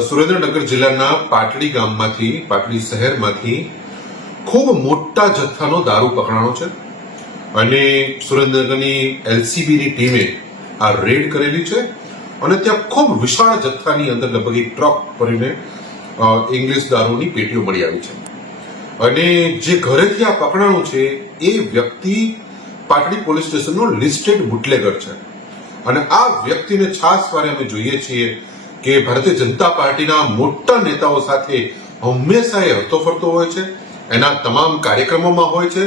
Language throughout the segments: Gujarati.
સુરેન્દ્રનગર જિલ્લાના પાટડી ગામમાંથી પાટડી શહેરમાંથી ખૂબ મોટા જથ્થાનો દારૂ પકડાણો છે અને સુરેન્દ્રનગરની એલસીબીની ટીમે આ રેડ કરેલી છે અને ત્યાં ખૂબ વિશાળ જથ્થાની અંદર લગભગ એક ટ્રક ભરીને ઇંગ્લિશ દારૂની પેટીઓ મળી આવી છે અને જે ઘરેથી આ પકડાણું છે એ વ્યક્તિ પાટડી પોલીસ સ્ટેશનનો લિસ્ટેડ બુટલેગર છે અને આ વ્યક્તિને ખાસ વારે અમે જોઈએ છીએ કે ભારતીય જનતા પાર્ટીના મોટા નેતાઓ સાથે હંમેશા એ હરતો ફરતો હોય છે, એના તમામ કાર્યક્રમોમાં હોય છે,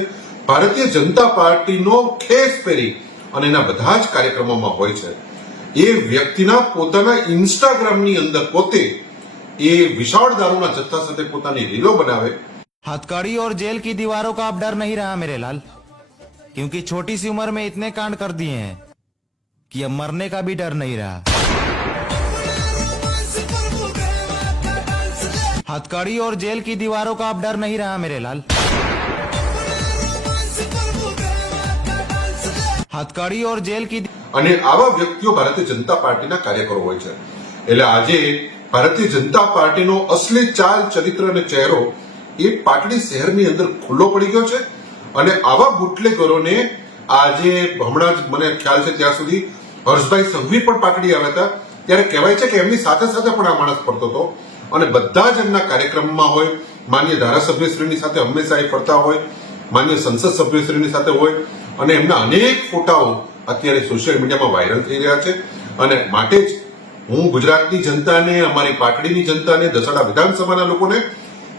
ભારતીય જનતા પાર્ટીનો ખેસ પહેરી અને એના બધા જ કાર્યક્રમોમાં હોય છે. એ વ્યક્તિના પોતાના ઇન્સ્ટાગ્રામની અંદર પોતે એ વિશાળ દારૂના જથ્થા સાથે પોતાની રીલો બનાવે. हथकड़ी और जेल की दीवारों का अब डर नहीं रहा मेरे लाल, क्योंकि छोटी सी उम्र में इतने कांड कर दिए हैं कि अब मरने का भी डर नहीं रहा. हथकड़ी और जेल की दीवारों का अब डर नहीं रहा मेरे लाल. हथकड़ी और जेल की અને આવા વ્યક્તિઓ ભારતીય જનતા પાર્ટીના કાર્યકરો હોય છે. એટલે આજે ભારતીય જનતા પાર્ટીનો અસલી ચાલ ચરિત્ર અને ચહેરો એ પાટડી શહેરની અંદર ખુલ્લો પડી ગયો છે અને આવા બુટલેગરોને આજે હમણાં જ મને ખ્યાલ છે ત્યાં સુધી હર્ષભાઈ સંઘવી પણ પાટડી આવ્યા હતા ત્યારે કહેવાય છે કે એમની સાથે સાથે પણ આ માણસ ફરતો હતો અને બધા જ એમના કાર્યક્રમમાં હોય, માન્ય ધારાસભ્યશ્રીની સાથે હંમેશા એ ફરતા હોય, માન્ય સંસદ સભ્યશ્રીની સાથે હોય અને એમના અનેક ફોટાઓ અત્યારે સોશિયલ મીડિયામાં વાયરલ થઈ રહ્યા છે. અને માટે જ હું ગુજરાતની જનતાને, અમારી પાટડીની જનતાને, દસાડા વિધાનસભાના લોકોને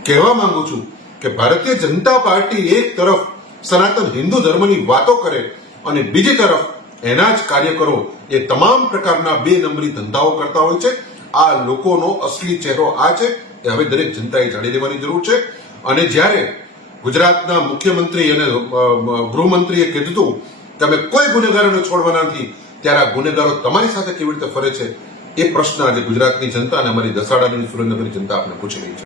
કહેવા માંગુ છું કે ભારતીય જનતા પાર્ટી એક તરફ સનાતન હિન્દુ ધર્મની વાતો કરે અને બીજી તરફ એના જ કાર્યકરો એ તમામ પ્રકારના બે નંબરી ધંધાઓ કરતા હોય છે. આ લોકોનો અસલી ચહેરો આ છે એ હવે દરેક જનતાએ જાણી લેવાની જરૂર છે. અને જ્યારે ગુજરાતના મુખ્યમંત્રી અને ગૃહમંત્રીએ કીધું હતું કે અમે કોઈ ગુનેગારોને છોડવાના નથી, ત્યારે આ ગુનેગારો તમારી સાથે કેવી રીતે ફરે છે એ પ્રશ્ન આજે ગુજરાતની જનતા અને અમારી દસાડાની સુરેન્દ્રનગરની જનતા આપણે પૂછી રહી છે.